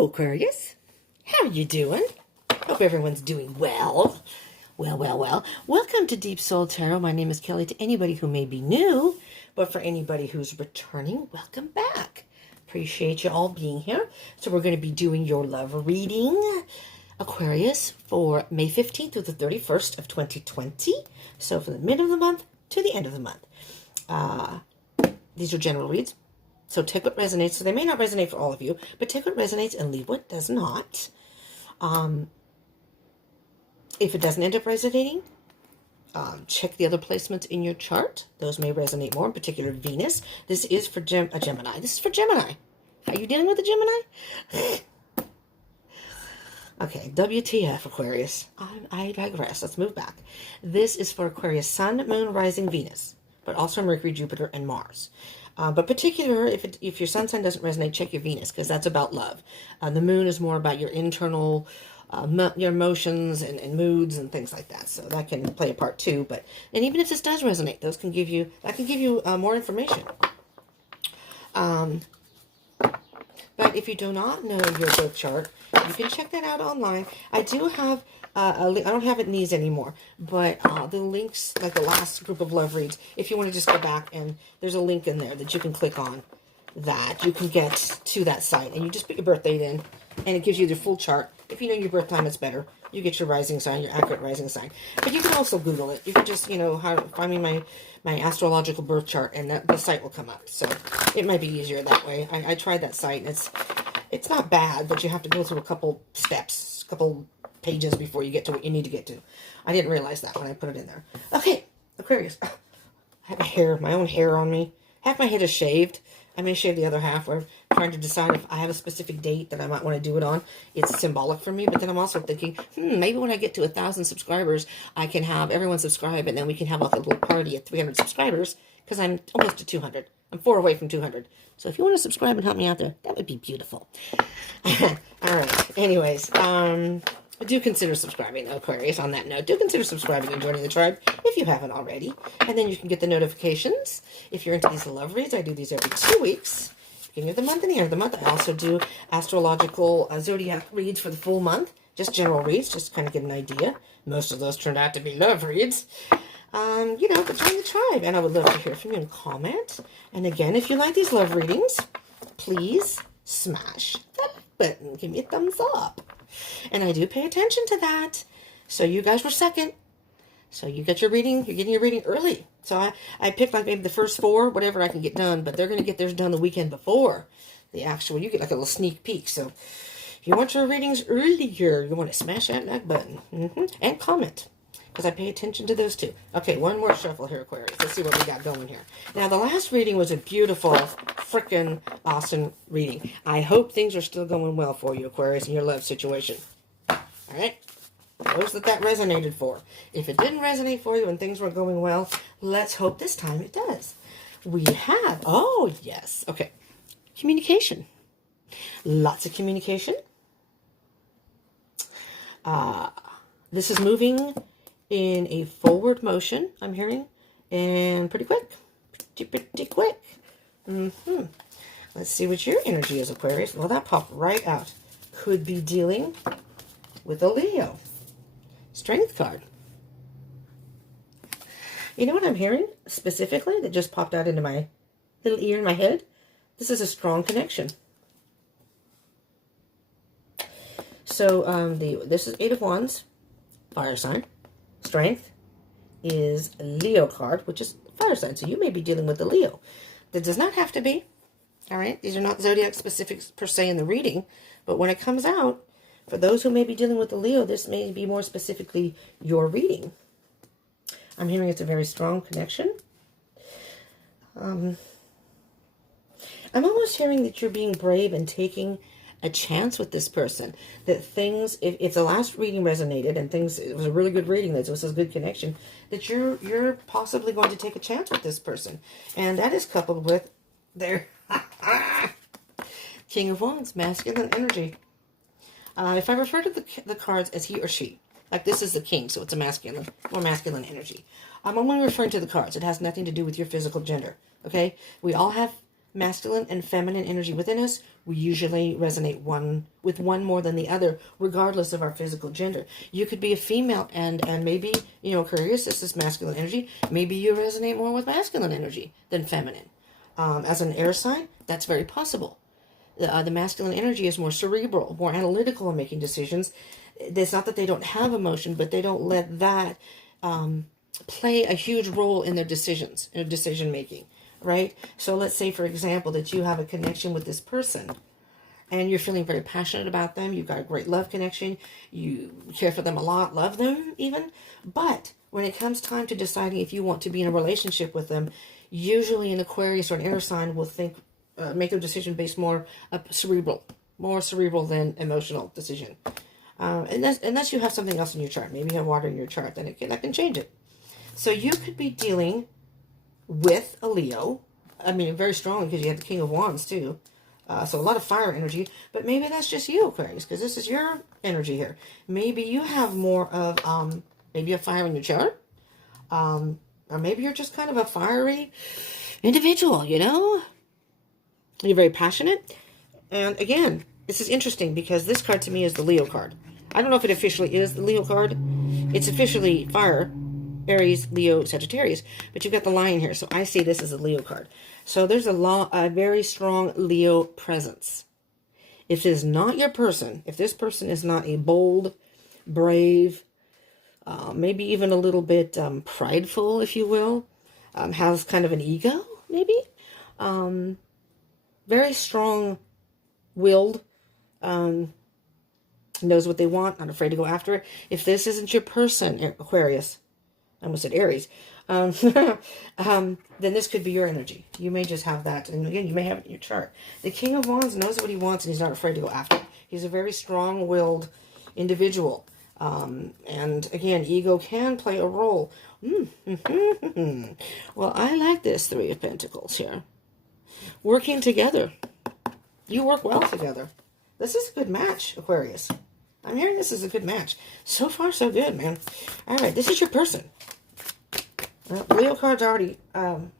Hello, Aquarius. How are you doing? Hope everyone's doing well. Well. Welcome to Deep Soul Tarot. My name is Kelly. To anybody who may be new, but for anybody who's returning, welcome back. Appreciate you all being here. So we're going to be doing your love reading, Aquarius, for May 15th through the 31st of 2020. So from the mid of the month to the end of the month. These are general reads. So take what resonates. So they may not resonate for all of you, but take what resonates and leave what does not. If it doesn't end up resonating, check the other placements in your chart. Those may resonate more, in particular Venus. This is for a Gemini. This is for Gemini. Are you dealing with a Gemini? Okay, WTF, Aquarius. I digress. Let's move back. This is for Aquarius, Sun, Moon, Rising, Venus, but also Mercury, Jupiter, and Mars. But particular, if your sun sign doesn't resonate, check your Venus, because that's about love. The moon is more about your internal, your emotions and moods and things like that. So that can play a part too. And even if this does resonate, that can give you more information. But if you do not know your birth chart, you can check that out online. I do have a link. I don't have it in these anymore, but the links, like the last group of love reads, if you want to just go back, and there's a link in there that you can click on, that you can get to that site, and you just put your birth date in, and it gives you the full chart. If you know your birth time, it's better. You get your rising sign, your accurate rising sign. But you can also Google it. You can just, find me my astrological birth chart, and the site will come up. So it might be easier that way. I tried that site, and it's not bad, but you have to go through a couple steps, a couple pages before you get to what you need to get to. I didn't realize that when I put it in there. Okay, Aquarius. I have my own hair on me. Half my head is shaved. I may shave the other half. We're trying to decide if I have a specific date that I might want to do it on. It's symbolic for me, but then I'm also thinking, maybe when I get to 1,000 subscribers, I can have everyone subscribe, and then we can have like a little party at 300 subscribers, because I'm almost at 200. I'm 4 away from 200. So if you want to subscribe and help me out there, that would be beautiful. All right. Anyways, do consider subscribing, Aquarius. On that note, do consider subscribing and joining the tribe if you haven't already. And then you can get the notifications. If you're into these love reads, I do these every 2 weeks. Beginning of the month and the end of the month. I also do astrological zodiac reads for the full month. Just general reads, just to kind of get an idea. Most of those turned out to be love reads. But join the tribe. And I would love to hear from you and comment. And again, if you like these love readings, please smash that button. Give me a thumbs up. And I do pay attention to that. So you guys were second. So you get your reading. You're getting your reading early. So I picked like maybe the first 4, whatever I can get done. But they're going to get theirs done the weekend before the actual. You get like a little sneak peek. So if you want your readings earlier, you want to smash that like button. And comment, because I pay attention to those too. Okay, one more shuffle here, Aquarius. Let's see what we got going here. Now, the last reading was a beautiful, freaking awesome reading. I hope things are still going well for you, Aquarius, in your love situation. All right? Those that resonated for. If it didn't resonate for you and things were going well, let's hope this time it does. We have, oh, yes. Okay. Communication. Lots of communication. This is moving in a forward motion, I'm hearing, and pretty quick. Pretty quick. Let's see what your energy is, Aquarius. Well, that popped right out. Could be dealing with a Leo. Strength card. You know what I'm hearing specifically that just popped out into my little ear in my head? This is a strong connection. So this is 8 of Wands, fire sign. Strength is a Leo card, which is fire sign. So you may be dealing with a Leo. That does not have to be. All right. These are not zodiac specifics per se in the reading. But when it comes out, for those who may be dealing with the Leo, this may be more specifically your reading. I'm hearing it's a very strong connection. I'm almost hearing that you're being brave and taking a chance with this person. That things, if the last reading resonated and it was a really good reading, that was a good connection, that you're possibly going to take a chance with this person. And that is coupled with their King of Wands, masculine energy. If I refer to the cards as he or she, like this is the king, so it's a more masculine energy. I'm only referring to the cards. It has nothing to do with your physical gender, okay? We all have masculine and feminine energy within us, we usually resonate with one more than the other, regardless of our physical gender. You could be a female and maybe, Aquarius, this is masculine energy. Maybe you resonate more with masculine energy than feminine. As an air sign, that's very possible. The masculine energy is more cerebral, more analytical in making decisions. It's not that they don't have emotion, but they don't let that play a huge role in their decisions, in decision making, right? So let's say, for example, that you have a connection with this person and you're feeling very passionate about them. You've got a great love connection. You care for them a lot, love them even. But when it comes time to deciding if you want to be in a relationship with them, usually an Aquarius or an air sign will make their decision based more cerebral than emotional decision. Unless you have something else in your chart, maybe you have water in your chart, then that can change it. So you could be dealing with a Leo. I mean, very strongly because you have the King of Wands too. So a lot of fire energy. But maybe that's just you, Aquarius, because this is your energy here. Maybe you have more of, maybe a fire in your chart. Or maybe you're just kind of a fiery individual, You're very passionate. And again, this is interesting because this card to me is the Leo card. I don't know if it officially is the Leo card. It's officially fire, Aries, Leo, Sagittarius. But you've got the lion here. So I see this as a Leo card. So there's a very strong Leo presence. If it is not your person, if this person is not a bold, brave, maybe even a little bit prideful, if you will, has kind of an ego, maybe, very strong-willed, knows what they want, not afraid to go after it. If this isn't your person, Aquarius, I almost said Aries, then this could be your energy. You may just have that. And again, you may have it in your chart. The King of Wands knows what he wants and he's not afraid to go after it. He's a very strong-willed individual. And again, ego can play a role. Well, I like this Three of Pentacles here. Working together. You work well together. This is a good match, Aquarius. I'm hearing this is a good match. So far, so good, man. All right, this is your person. Well, Leo card's already... Leo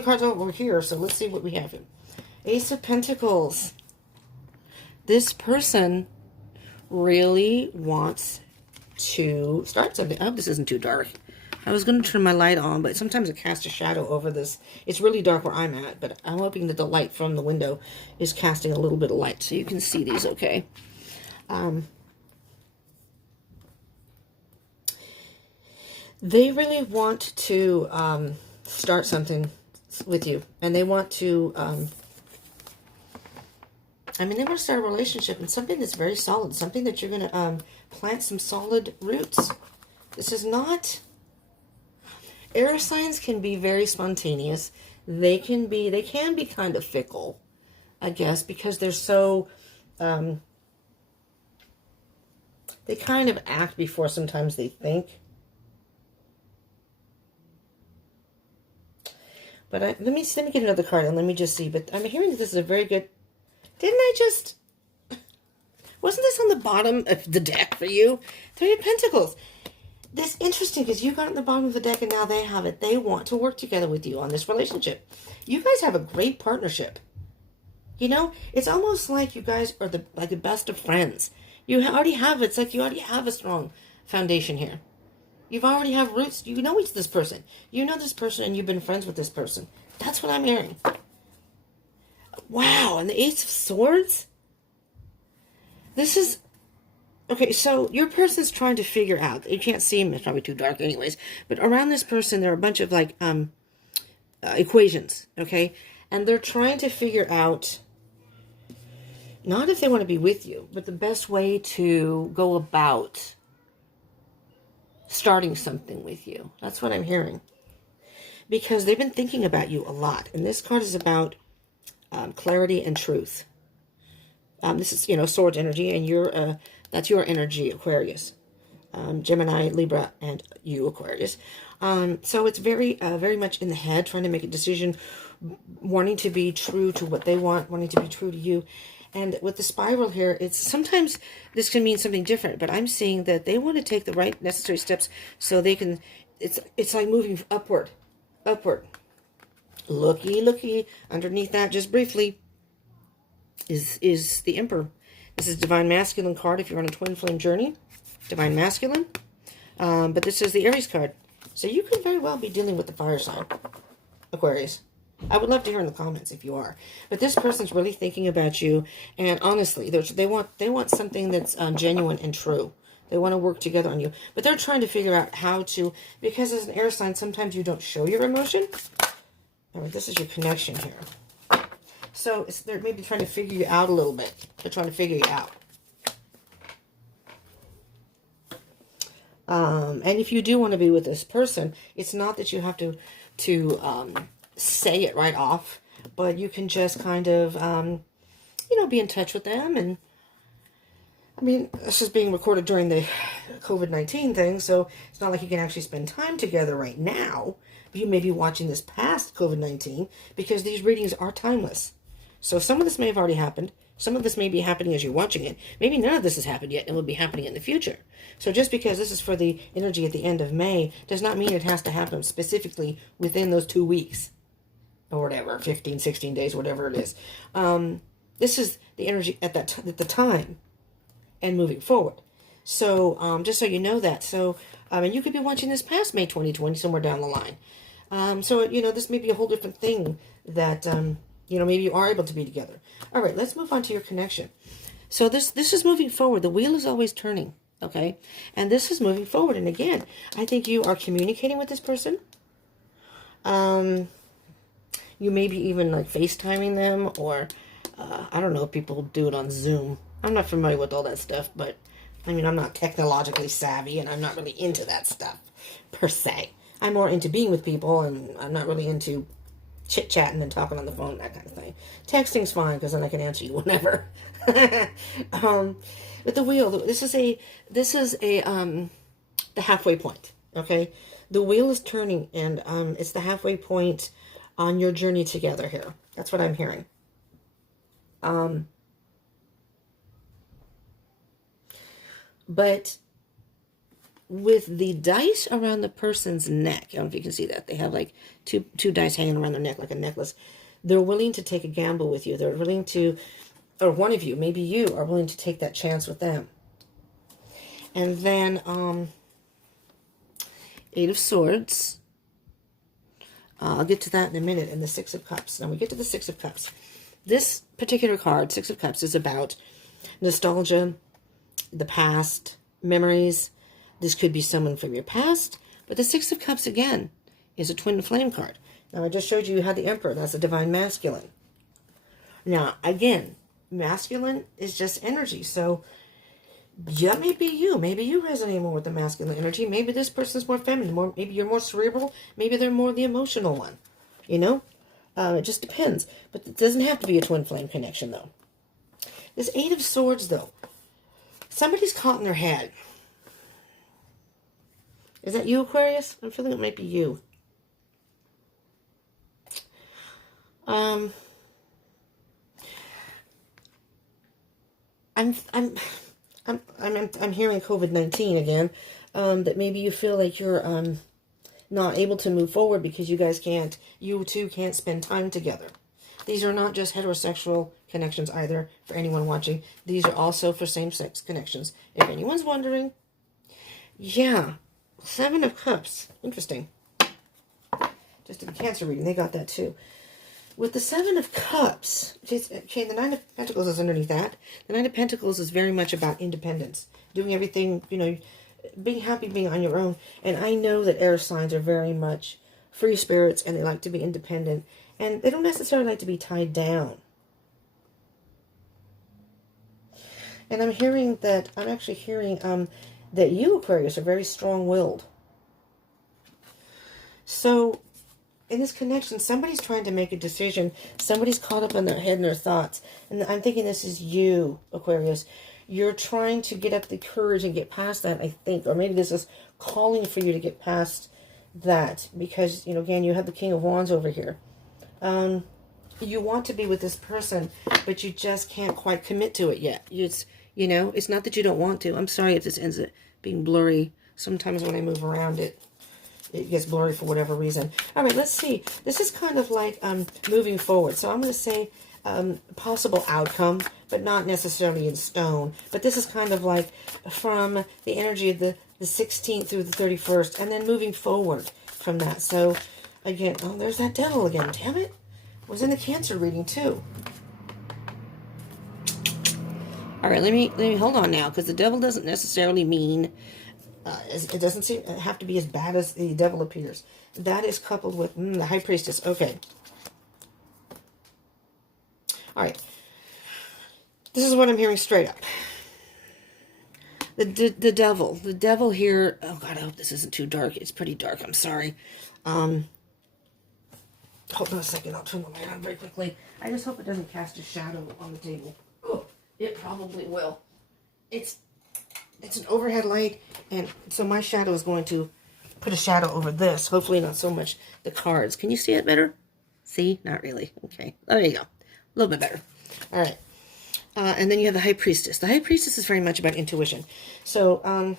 card's over here, so let's see what we have here. Ace of Pentacles. This person really wants to start something. I hope this isn't too dark. I was going to turn my light on, but sometimes it casts a shadow over this. It's really dark where I'm at, but I'm hoping that the light from the window is casting a little bit of light so you can see these okay. They really want to start something with you, and they want to, they want to start a relationship and something that's very solid, something that you're going to plant some solid roots. This is not... Air signs can be very spontaneous. They can be kind of fickle, I guess, because they're so, they kind of act before sometimes they think. But let me get another card and let me just see. But I'm hearing that this is a very good, wasn't this on the bottom of the deck for you? Three of Pentacles. This is interesting because you got it the bottom of the deck and now they have it. They want to work together with you on this relationship. You guys have a great partnership. It's almost like you guys are the best of friends. You already have, it's like you already have a strong foundation here. You already have roots. You know this person. You know this person and you've been friends with this person. That's what I'm hearing. Wow, and the Ace of Swords? This is... Okay, so your person's trying to figure out, you can't see him, it's probably too dark anyways, but around this person there are a bunch of equations, okay? And they're trying to figure out, not if they want to be with you, but the best way to go about starting something with you. That's what I'm hearing. Because they've been thinking about you a lot. And this card is about clarity and truth. This is, swords energy, and that's your energy, Aquarius. Gemini, Libra, and you, Aquarius. So it's very, very much in the head, trying to make a decision, wanting to be true to what they want, wanting to be true to you. And with the spiral here, it's sometimes this can mean something different, but I'm seeing that they want to take the right necessary steps so they can, it's like moving upward, looky, underneath that, just briefly, is the Emperor. This is Divine Masculine card if you're on a twin flame journey. Divine Masculine. But this is the Aries card. So you could very well be dealing with the fire sign, Aquarius. I would love to hear in the comments if you are. But this person's really thinking about you. And honestly, they want something that's genuine and true. They want to work together on you. But they're trying to figure out how to, because as an air sign, sometimes you don't show your emotion. All right, this is your connection here. So they're maybe trying to figure you out a little bit. They're trying to figure you out. And if you do want to be with this person, it's not that you have to say it right off, but you can just kind of, be in touch with them. And I mean, this is being recorded during the COVID-19 thing, so it's not like you can actually spend time together right now. You may be watching this past COVID-19 because these readings are timeless. So some of this may have already happened. Some of this may be happening as you're watching it. Maybe none of this has happened yet and will be happening in the future. So just because this is for the energy at the end of May does not mean it has to happen specifically within those 2 weeks or whatever, 15, 16 days, whatever it is. This is the energy at the time and moving forward. So just so you know that. So, and you could be watching this past May 2020 somewhere down the line. So, this may be a whole different thing that, maybe you are able to be together. All right, let's move on to your connection. So this is moving forward. The wheel is always turning, okay? And this is moving forward. And again, I think you are communicating with this person. You may be even like FaceTiming them, or I don't know if people do it on Zoom. I'm not familiar with all that stuff, but I mean, I'm not technologically savvy and I'm not really into that stuff per se. I'm more into being with people, and I'm not really into chit-chatting and talking on the phone, that kind of thing. Texting's fine because then I can answer you whenever. With the wheel, this is the halfway point, okay? The wheel is turning, and it's the halfway point on your journey together here. That's what I'm hearing. But with the dice around the person's neck, I don't know if you can see that. They have like two dice hanging around their neck like a necklace. They're willing to take a gamble with you. They're willing to, or one of you, maybe you, are willing to take that chance with them. And then, Eight of Swords. I'll get to that in a minute. And the Six of Cups. Now we get to the Six of Cups. This particular card, Six of Cups, is about nostalgia, the past, memories. This could be someone from your past. But the Six of Cups, again, is a twin flame card. Now, I just showed you had the Emperor. That's a divine masculine. Now, again, masculine is just energy. So, yeah, maybe you. Maybe you resonate more with the masculine energy. Maybe this person's more feminine. Maybe you're more cerebral. Maybe they're more the emotional one. It just depends. But it doesn't have to be a twin flame connection, though. This Eight of Swords, though. Somebody's caught in their head. Is that you, Aquarius? I'm feeling it might be you. I'm hearing COVID-19 again. That maybe you feel like you're not able to move forward because you two can't spend time together. These are not just heterosexual connections either for anyone watching. These are also for same-sex connections. If anyone's wondering, yeah. Seven of Cups. Interesting. Just in the Cancer reading, they got that too. With the Seven of Cups, okay, the Nine of Pentacles is underneath that. The Nine of Pentacles is very much about independence. Doing everything, being happy, being on your own. And I know that air signs are very much free spirits, and they like to be independent. And they don't necessarily like to be tied down. And I'm actually hearing that you, Aquarius, are very strong-willed. So, in this connection, somebody's trying to make a decision. Somebody's caught up in their head and their thoughts. And I'm thinking this is you, Aquarius. You're trying to get up the courage and get past that, I think. Or maybe this is calling for you to get past that. Because, again, you have the King of Wands over here. You want to be with this person, but you just can't quite commit to it yet. It's not that you don't want to. I'm sorry if this ends up being blurry. Sometimes when I move around it it gets blurry for whatever reason. All right, let's see. This is kind of like moving forward. So I'm going to say possible outcome, but not necessarily in stone. But this is kind of like from the energy of the 16th through the 31st, and then moving forward from that. So again, oh, there's that devil again. Damn it. Was in the Cancer reading too. All right, let me hold on now, because the devil doesn't necessarily mean it doesn't have to be as bad as the devil appears. That is coupled with the High Priestess. Okay. All right. This is what I'm hearing straight up. The devil here. Oh God, I hope this isn't too dark. It's pretty dark. I'm sorry. Hold on a second. I'll turn the light on very quickly. I just hope it doesn't cast a shadow on the table. Oh, it probably will. It's an overhead light, and so my shadow is going to put a shadow over this. Hopefully not so much the cards. Can you see it better? See? Not really. Okay. There you go. A little bit better. All right. And then you have the High Priestess. The High Priestess is very much about intuition. So,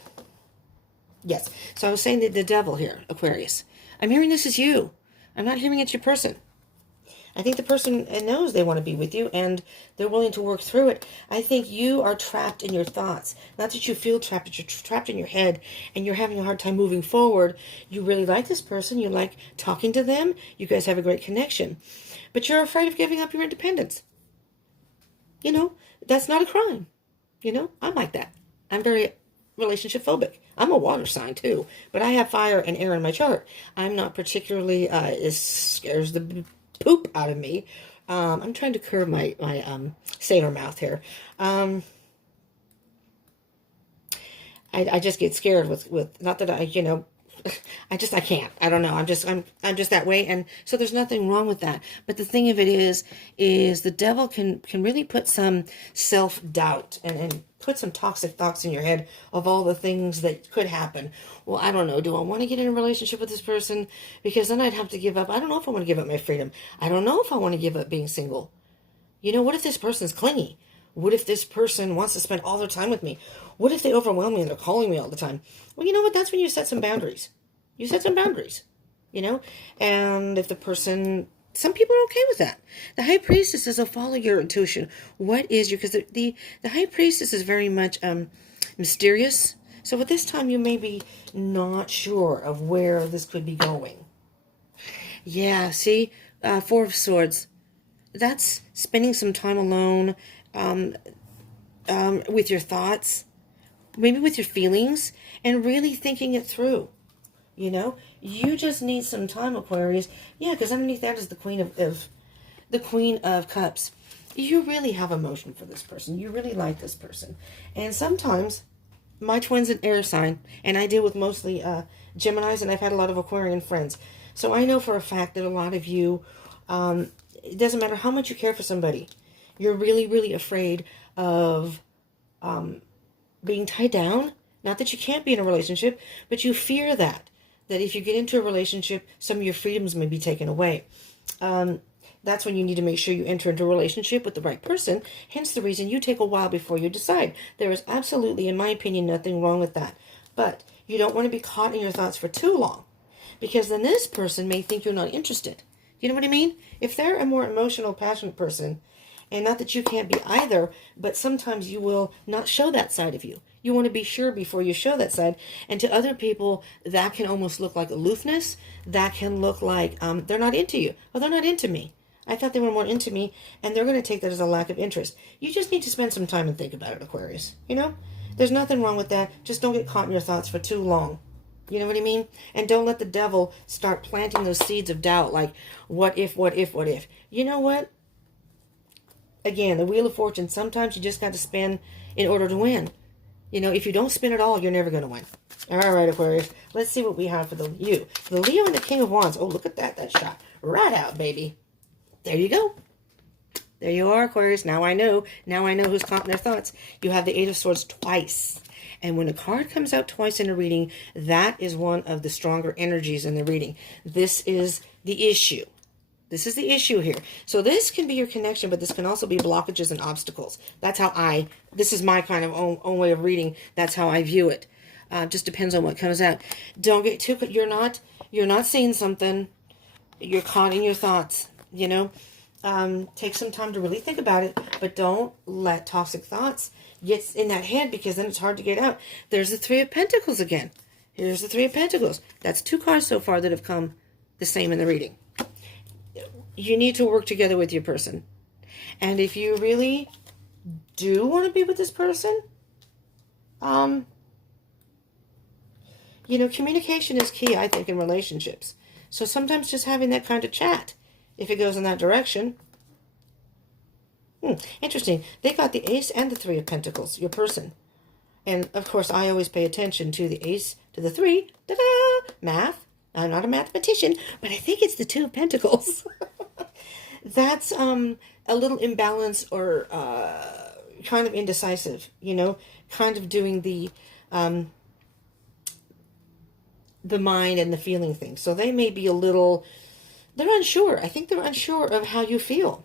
yes. So I was saying that the devil here, Aquarius. I'm hearing this is you. I'm not hearing it's your person. I think the person knows they want to be with you, and they're willing to work through it. I think you are trapped in your thoughts. Not that you feel trapped, but you're trapped in your head, and you're having a hard time moving forward. You really like this person. You like talking to them. You guys have a great connection. But you're afraid of giving up your independence. You know, that's not a crime. You know, I'm like that. I'm very relationship phobic. I'm a water sign too, but I have fire and air in my chart. I'm not particularly, it scares the poop out of me. I'm trying to curve my sailor mouth here. I just get scared with not that I, you know, I can't. I don't know. I'm just that way. And so there's nothing wrong with that. But the thing of it is the devil can really put some self-doubt and put some toxic thoughts in your head of all the things that could happen. Well, I don't know. Do I want to get in a relationship with this person? Because then I'd have to give up. I don't know if I want to give up my freedom. I don't know if I want to give up being single. You know, what if this person's clingy? What if this person wants to spend all their time with me? What if they overwhelm me and they're calling me all the time? Well, you know what? That's when you set some boundaries. You set some boundaries, you know? And if the person... Some people are okay with that. The High Priestess is, follow your intuition. What is your... Because the High Priestess is very much mysterious. So at this time, you may be not sure of where this could be going. Yeah, see? Four of Swords. That's spending some time alone with your thoughts, maybe with your feelings, and really thinking it through. You know, you just need some time, Aquarius. Yeah, because underneath that is the Queen of Cups. You really have emotion for this person. You really like this person. And sometimes, my twin's an air sign, and I deal with mostly Geminis, and I've had a lot of Aquarian friends. So I know for a fact that a lot of you, it doesn't matter how much you care for somebody, you're really, really afraid of being tied down. Not that you can't be in a relationship, but you fear that if you get into a relationship, some of your freedoms may be taken away. That's when you need to make sure you enter into a relationship with the right person. Hence the reason you take a while before you decide. There is absolutely, in my opinion, nothing wrong with that. But you don't want to be caught in your thoughts for too long, because then this person may think you're not interested. You know what I mean? If they're a more emotional, passionate person, and not that you can't be either, but sometimes you will not show that side of you. You want to be sure before you show that side. And to other people, that can almost look like aloofness. That can look like they're not into you. Well, they're not into me. I thought they were more into me, and they're going to take that as a lack of interest. You just need to spend some time and think about it, Aquarius. You know? There's nothing wrong with that. Just don't get caught in your thoughts for too long. You know what I mean? And don't let the devil start planting those seeds of doubt, like, what if, what if, what if? You know what? Again, the Wheel of Fortune, sometimes you just got to spin in order to win. You know, if you don't spin at all, you're never going to win. All right, Aquarius. Let's see what we have for the Leo and the King of Wands. Oh, look at that. That shot right out, baby. There you go. There you are, Aquarius. Now I know. Now I know who's caught in their thoughts. You have the Eight of Swords twice. And when a card comes out twice in a reading, that is one of the stronger energies in the reading. This is the issue. This is the issue here. So this can be your connection, but this can also be blockages and obstacles. That's how this is my kind of own way of reading. That's how I view it. Just depends on what comes out. Don't get too, you're not seeing something, you're caught in your thoughts, you know. Take some time to really think about it, but don't let toxic thoughts get in that head, because then it's hard to get out. There's the Three of Pentacles again. Here's the Three of Pentacles. That's 2 cards so far that have come the same in the reading. You need to work together with your person. And if you really do want to be with this person, you know, communication is key, I think, in relationships. So sometimes just having that kind of chat, if it goes in that direction. Interesting. They got the Ace and the Three of Pentacles, your person. And, of course, I always pay attention to the Ace, to the 3. Ta-da! Math. I'm not a mathematician, but I think it's the 2 of Pentacles. That's a little imbalance, or kind of indecisive, you know, kind of doing the mind and the feeling thing. So they may be a little, they're unsure. I think they're unsure of how you feel,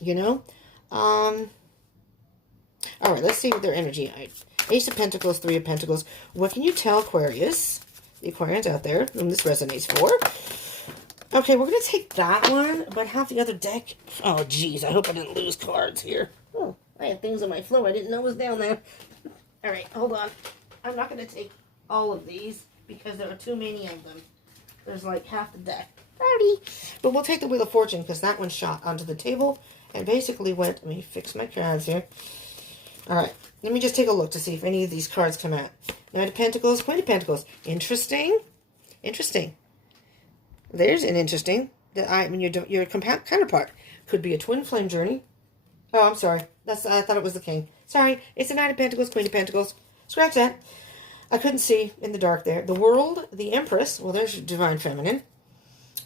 you know. All right, let's see their energy. Ace of Pentacles, Three of Pentacles. What can you tell Aquarius, the Aquarians out there, whom this resonates for? Okay, we're going to take that one, but have the other deck. Oh, geez, I hope I didn't lose cards here. Oh, I had things on my floor I didn't know was down there. All right, hold on. I'm not going to take all of these because there are too many of them. There's like half the deck. Alrighty. But we'll take the Wheel of Fortune, because that one shot onto the table and basically went, let me fix my cards here. All right, let me just take a look to see if any of these cards come out. Knight of Pentacles, Queen of Pentacles. Interesting. Interesting. There's an interesting, that your counterpart could be a twin flame journey. Oh, I'm sorry. I thought it was the King. Sorry, it's the Knight of Pentacles, Queen of Pentacles. Scratch that. I couldn't see in the dark there. The World, the Empress. Well, there's your Divine Feminine.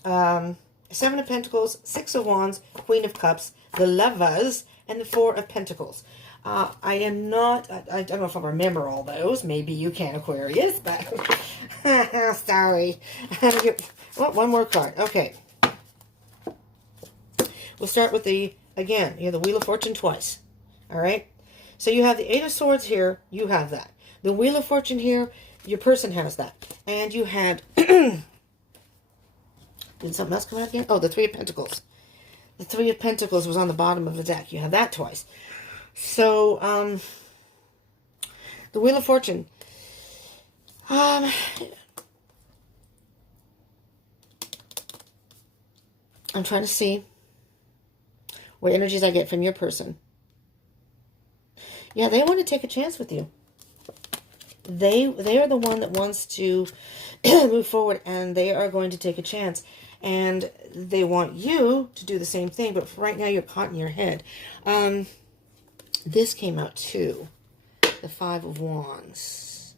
7 of Pentacles, 6 of Wands, Queen of Cups, the Lovers, and the 4 of Pentacles. I am not, I don't know if I'll remember all those. Maybe you can, Aquarius, but sorry. One more card. Okay. We'll start with again, you have the Wheel of Fortune twice. All right? So you have the Eight of Swords here. You have that. The Wheel of Fortune here, your person has that. And you had, did something else come out again? Oh, the Three of Pentacles. The Three of Pentacles was on the bottom of the deck. You have that twice. So, the Wheel of Fortune. I'm trying to see what energies I get from your person. Yeah, they want to take a chance with you. They are the one that wants to move forward, and they are going to take a chance. And they want you to do the same thing, but for right now you're caught in your head. This came out too. The Five of Wands.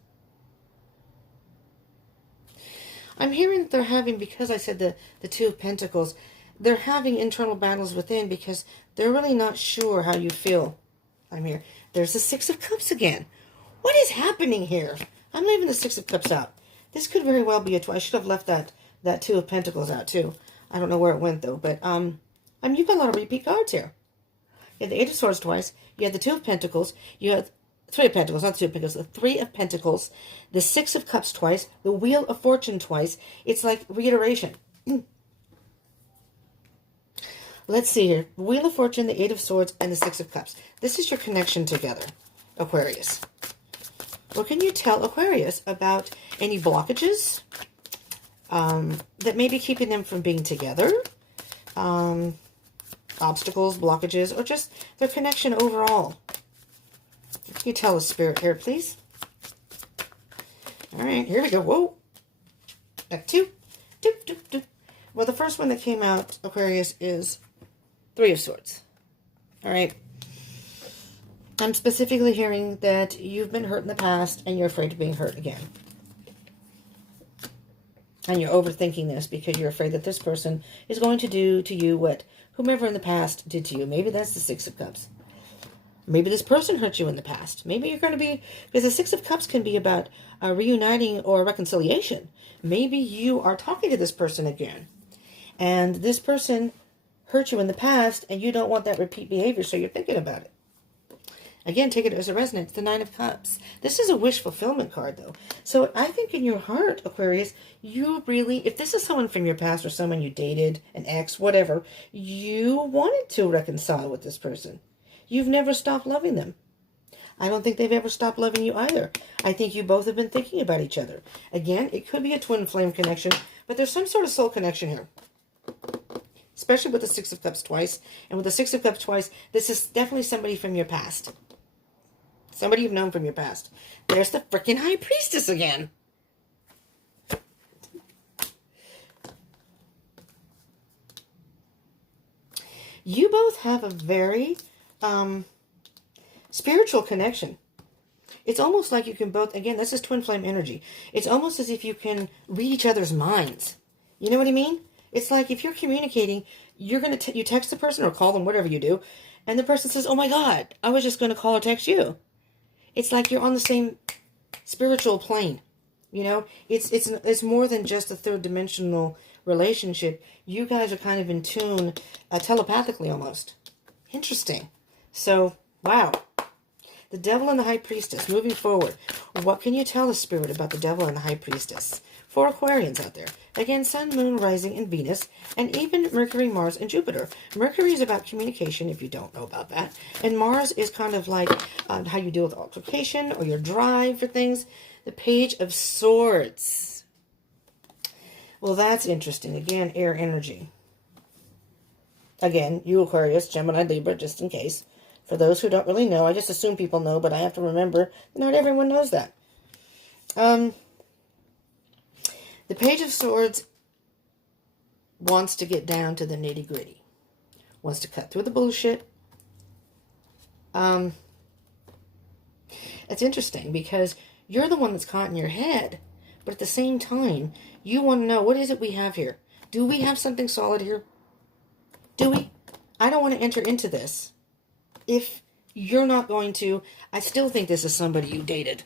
I'm hearing they're having, because I said the Two of Pentacles, they're having internal battles within because they're really not sure how you feel. I'm here. There's the Six of Cups again. What is happening here? I'm leaving the Six of Cups out. This could very well be I should have left that Two of Pentacles out too. I don't know where it went though, but you've got a lot of repeat cards here. You had the Eight of Swords twice. You had the Two of Pentacles. You had Three of Pentacles, not the Two of Pentacles. The Three of Pentacles. The Six of Cups twice. The Wheel of Fortune twice. It's like reiteration. Let's see here. Wheel of Fortune, the Eight of Swords, and the Six of Cups. This is your connection together, Aquarius. What can you tell Aquarius about any blockages that may be keeping them from being together? Obstacles, blockages, or just their connection overall. Can you tell us, Spirit, here, please? All right, here we go. Whoa. Back two. Well, the first one that came out, Aquarius, is Three of Swords. All right. I'm specifically hearing that you've been hurt in the past and you're afraid of being hurt again. And you're overthinking this because you're afraid that this person is going to do to you what whomever in the past did to you. Maybe that's the Six of Cups. Maybe this person hurt you in the past. Maybe you're going to be, because the Six of Cups can be about reuniting or reconciliation. Maybe you are talking to this person again. And this person hurt you in the past and you don't want that repeat behavior, so you're thinking about it. Again, take it as a resonance. The Nine of Cups. This is a wish fulfillment card, though. So I think in your heart, Aquarius, you really, if this is someone from your past or someone you dated, an ex, whatever, you wanted to reconcile with this person. You've never stopped loving them. I don't think they've ever stopped loving you either. I think you both have been thinking about each other. Again, it could be a twin flame connection, but there's some sort of soul connection here. Especially with the Six of Cups twice. And with the Six of Cups twice, this is definitely somebody from your past. Somebody you've known from your past. There's the freaking High Priestess again. You both have a very spiritual connection. It's almost like you can both, again, this is twin flame energy. It's almost as if you can read each other's minds. You know what I mean? It's like if you're communicating, you're going to, you text the person or call them, whatever you do, and the person says, oh my God, I was just going to call or text you. It's like you're on the same spiritual plane. You know, it's more than just a third dimensional relationship. You guys are kind of in tune, telepathically almost. Interesting. So, wow. The Devil and the High Priestess. Moving forward, what can you tell the Spirit about the Devil and the High Priestess? For Aquarians out there. Again, Sun, Moon, Rising, and Venus, and even Mercury, Mars, and Jupiter. Mercury is about communication, if you don't know about that. And Mars is kind of like how you deal with altercation or your drive for things. The Page of Swords. Well, that's interesting. Again, air energy. Again, you Aquarius, Gemini, Libra, just in case. For those who don't really know, I just assume people know, but I have to remember that not everyone knows that. The Page of Swords wants to get down to the nitty-gritty. Wants to cut through the bullshit. It's interesting because you're the one that's caught in your head. But at the same time, you want to know, what is it we have here? Do we have something solid here? Do we? I don't want to enter into this. If you're not going to, I still think this is somebody you dated.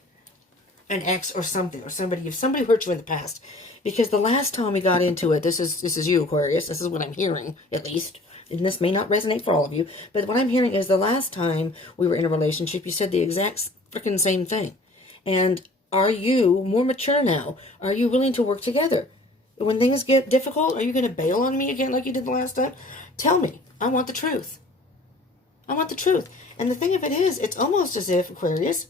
An ex or something, or somebody, if somebody hurt you in the past. Because the last time we got into it, this is you, Aquarius, this is what I'm hearing, at least, and this may not resonate for all of you, but what I'm hearing is the last time we were in a relationship, you said the exact freaking same thing. And are you more mature now? Are you willing to work together? When things get difficult, are you going to bail on me again like you did the last time? Tell me. I want the truth. I want the truth. And the thing of it is, it's almost as if, Aquarius,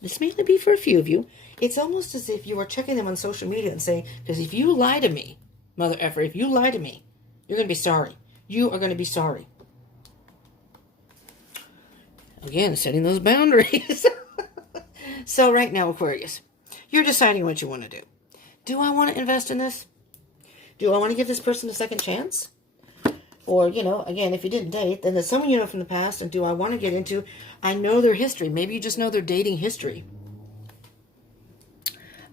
this may be for a few of you, it's almost as if you are checking them on social media and saying, because if you lie to me, mother effer, if you lie to me, you're going to be sorry. You are going to be sorry. Again, setting those boundaries. So right now, Aquarius, you're deciding what you want to do. Do I want to invest in this? Do I want to give this person a second chance? Or, you know, again, if you didn't date, then there's someone you know from the past, and do I want to get into, I know their history. Maybe you just know their dating history.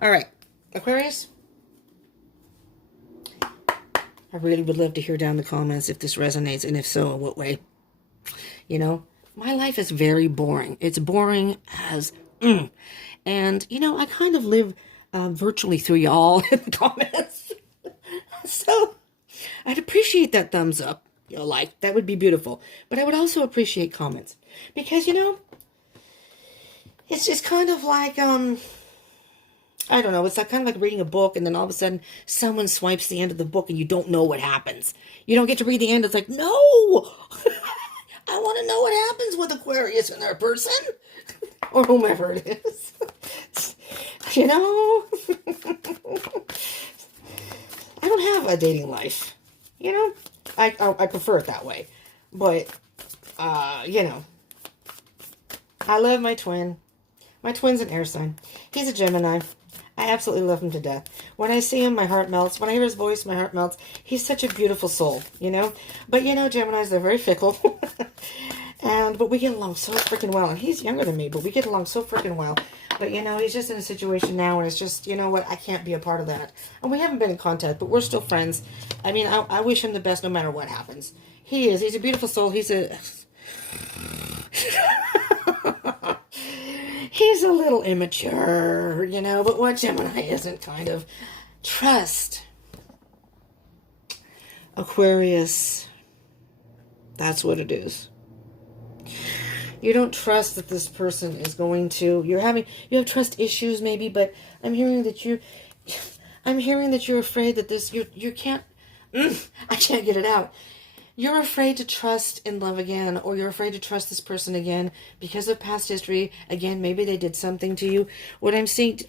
All right, Aquarius, I really would love to hear down in the comments if this resonates, and if so, in what way. You know, my life is very boring. It's boring as, and, you know, I kind of live virtually through y'all in the comments. So I'd appreciate that thumbs up, you know, like, that would be beautiful. But I would also appreciate comments. Because, you know, it's just kind of like, I don't know, it's like kind of like reading a book and then all of a sudden someone swipes the end of the book and you don't know what happens. You don't get to read the end. It's like, no! I want to know what happens with Aquarius and their person. Or whomever it is. You know? I don't have a dating life. You know? I prefer it that way. But, you know. I love my twin. My twin's an air sign. He's a Gemini. I absolutely love him to death. When I see him, my heart melts. When I hear his voice, my heart melts. He's such a beautiful soul, you know? But, you know, Geminis, they're very fickle. But we get along so freaking well. And he's younger than me, but we get along so freaking well. But, you know, he's just in a situation now, and it's just, you know what, I can't be a part of that. And we haven't been in contact, but we're still friends. I mean, I wish him the best no matter what happens. He is. He's a beautiful soul. He's a... He's a little immature, you know, but what Gemini isn't, kind of. Trust. Aquarius. That's what it is. You don't trust that this person is going to, you have trust issues maybe, but I'm hearing that you're afraid that you can't, I can't get it out. You're afraid to trust in love again, or you're afraid to trust this person again because of past history. Again, maybe they did something to you. What I'm seeing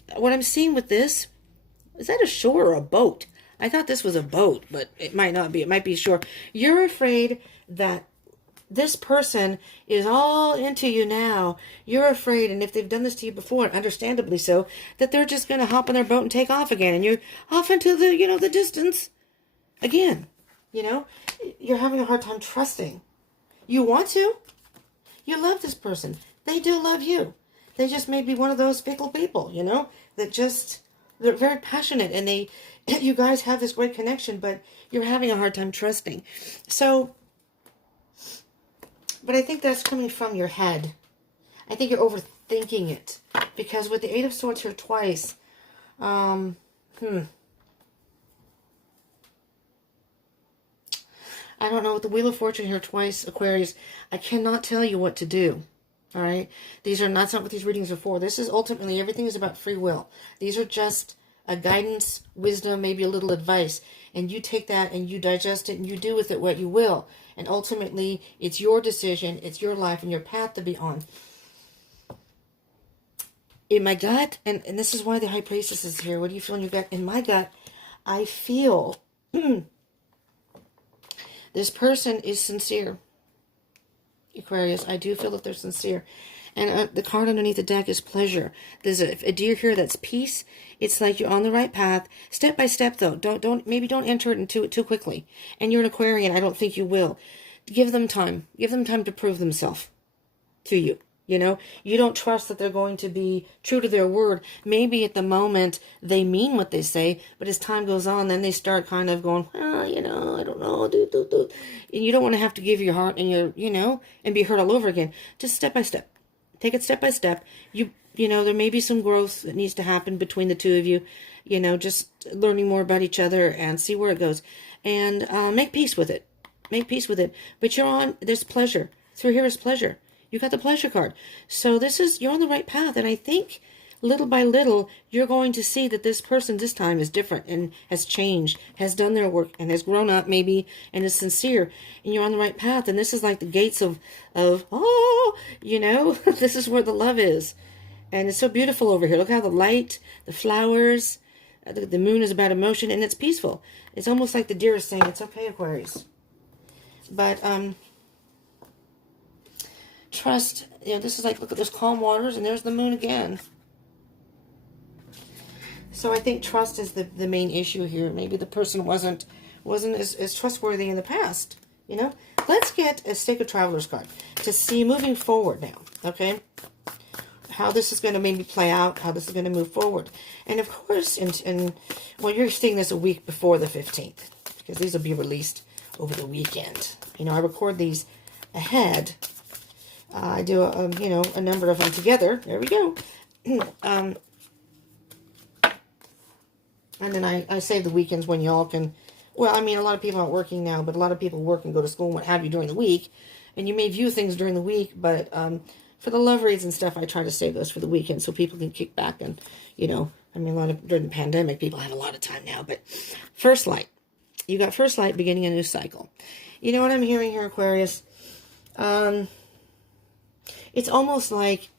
with this, is that a shore or a boat? I thought this was a boat, but it might not be. It might be shore. You're afraid that this person is all into you now. You're afraid, and if they've done this to you before, and understandably so, that they're just going to hop on their boat and take off again, and you're off into the distance again. You're having a hard time trusting. You want to. You love this person. They do love you. They just may be one of those fickle people, that just, they're very passionate, and you guys have this great connection, but you're having a hard time trusting. So, but I think that's coming from your head. I think you're overthinking it. Because with the Eight of Swords here twice, I don't know, with the Wheel of Fortune here twice, Aquarius, I cannot tell you what to do. All right? That's not what these readings are for. This is ultimately, everything is about free will. These are just a guidance, wisdom, maybe a little advice. And you take that and you digest it and you do with it what you will. And ultimately, it's your decision, it's your life and your path to be on. In my gut, and this is why the High Priestess is here. What do you feel in your gut? In my gut, I feel this person is sincere. Aquarius, I do feel that they're sincere. And the card underneath the deck is pleasure. There's a deer here that's peace. It's like you're on the right path. Step by step, though. Don't enter it into it too quickly. And you're an Aquarian. I don't think you will. Give them time. Give them time to prove themselves to you. You don't trust that they're going to be true to their word. Maybe at the moment they mean what they say, but as time goes on, then they start kind of going, I don't know, And you don't want to have to give your heart and and be hurt all over again. Just step by step. Take it step by step. There may be some growth that needs to happen between the two of you. Just learning more about each other and see where it goes. And make peace with it. Make peace with it. But there's pleasure. Through here is pleasure. You got the pleasure card. So you're on the right path. And I think little by little, you're going to see that this person this time is different and has changed, has done their work and has grown up maybe and is sincere. And you're on the right path. And this is like the gates of this is where the love is. And it's so beautiful over here. Look how the light, the flowers, the moon is about emotion and it's peaceful. It's almost like the deer is saying, it's okay, Aquarius. But, trust, this is like, look at those calm waters, and there's the moon again. So I think trust is the main issue here. Maybe the person wasn't as trustworthy in the past, Let's get a Sacred Traveler's card to see moving forward now, okay? How this is going to maybe play out, how this is going to move forward. And of course, you're seeing this a week before the 15th, because these will be released over the weekend. I record these ahead. I do, a number of them together. There we go. And then I save the weekends when y'all can, a lot of people aren't working now, but a lot of people work and go to school and what have you during the week. And you may view things during the week, but for the love reads and stuff, I try to save those for the weekend so people can kick back and, during the pandemic, people have a lot of time now. But first light. You got first light beginning a new cycle. You know what I'm hearing here, Aquarius? It's almost like,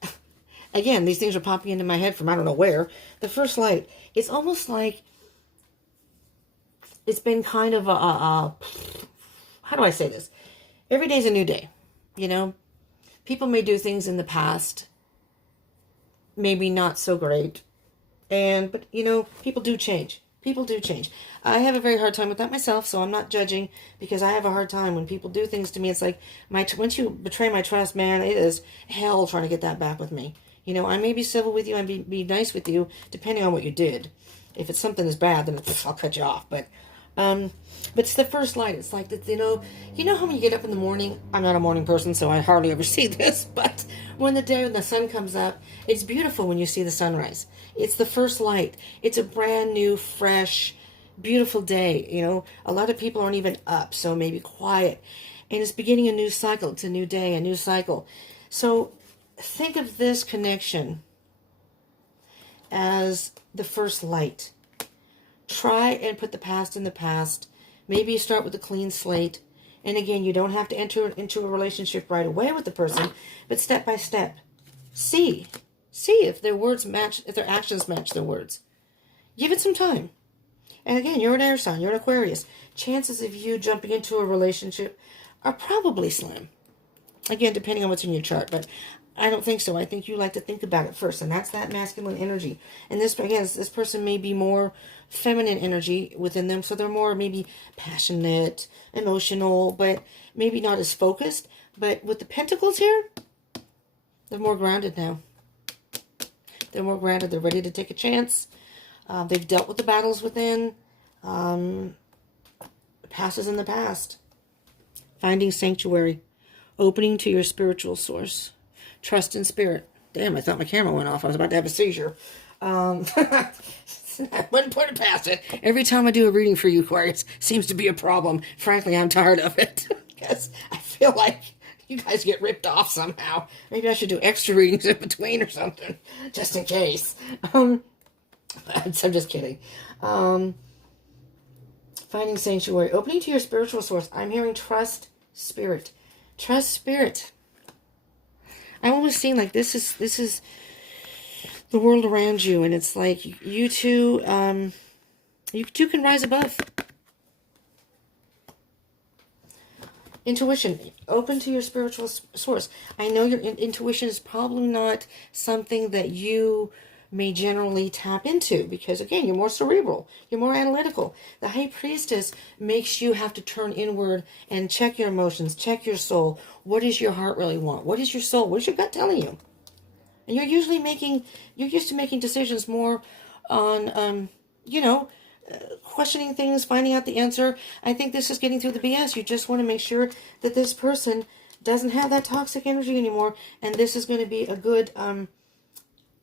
again, these things are popping into my head from I don't know where. The first light, it's almost like it's been kind of how do I say this? Every day's a new day, People may do things in the past, maybe not so great. But people do change. People do change. I have a very hard time with that myself, so I'm not judging because I have a hard time when people do things to me. It's like, once you betray my trust, man, it is hell trying to get that back with me. I may be civil with you and be nice with you, depending on what you did. If it's something as bad, then I'll cut you off. But it's the first light. It's like, how when you get up in the morning, I'm not a morning person, so I hardly ever see this, but when the sun comes up, it's beautiful when you see the sunrise. It's the first light. It's a brand new, fresh, beautiful day. A lot of people aren't even up, so maybe quiet. And it's beginning a new cycle. It's a new day, a new cycle. So think of this connection as the first light. Try and put the past in the past. Maybe you start with a clean slate. And again, you don't have to enter into a relationship right away with the person, but step by step. See if their words match, if their actions match their words. Give it some time. And again, you're an air sign, you're an Aquarius. Chances of you jumping into a relationship are probably slim. Again, depending on what's in your chart, but I don't think so. I think you like to think about it first, and that's that masculine energy. And this, again, this person may be more feminine energy within them, so they're more maybe passionate, emotional, but maybe not as focused. But with the pentacles here, they're more grounded now. They're more grounded. They're ready to take a chance. They've dealt with the battles within. Past is in the past. Finding sanctuary. Opening to your spiritual source. Trust in spirit. Damn, I thought my camera went off. I was about to have a seizure. I wasn't pointing past it. Every time I do a reading for you, Aquarius, seems to be a problem. Frankly, I'm tired of it. Because I feel like you guys get ripped off somehow. Maybe I should do extra readings in between or something. Just in case. I'm just kidding. Finding sanctuary. Opening to your spiritual source. I'm hearing trust spirit. Trust spirit. I'm almost seeing like this is the world around you, and it's like you two can rise above. Intuition. Open to your spiritual source. I know your intuition is probably not something that you may generally tap into because, again, you're more cerebral. You're more analytical. The High Priestess makes you have to turn inward and check your emotions, check your soul. What does your heart really want? What is your soul? What is your gut telling you? And you're used to making decisions more on, questioning things, finding out the answer. I think this is getting through the BS. You just want to make sure that this person doesn't have that toxic energy anymore, and this is going to be a good,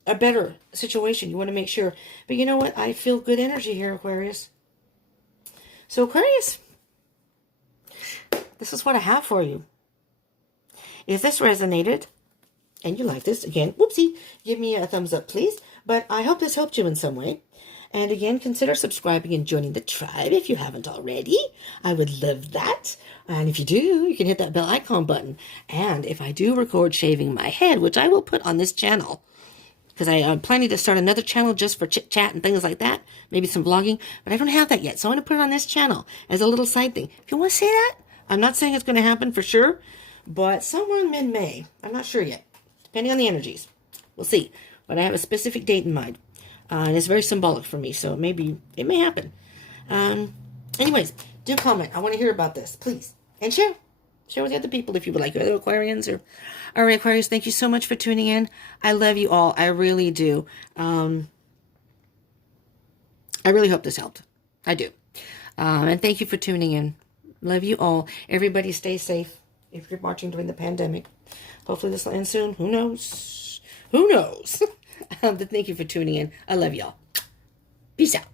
a better situation. You want to make sure. But you know what? I feel good energy here, Aquarius. So, Aquarius, this is what I have for you. If this resonated, and you like this, again, whoopsie, give me a thumbs up, please. But I hope this helped you in some way. And again, consider subscribing and joining the tribe if you haven't already. I would love that. And if you do, you can hit that bell icon button. And if I do record shaving my head, which I will put on this channel, because I'm planning to start another channel just for chit-chat and things like that, maybe some vlogging, but I don't have that yet. So I'm going to put it on this channel as a little side thing. If you want to say that, I'm not saying it's going to happen for sure, but somewhere in mid-May. I'm not sure yet, depending on the energies. We'll see. But I have a specific date in mind. And it's very symbolic for me, so it may happen. Anyways, do comment. I want to hear about this, please. And share. Share with the other people if you would like. Other Aquarians or... All right, Aquarius, thank you so much for tuning in. I love you all. I really do. I really hope this helped. I do. And thank you for tuning in. Love you all. Everybody stay safe if you're watching during the pandemic. Hopefully this will end soon. Who knows? Who knows? But thank you for tuning in. I love y'all. Peace out.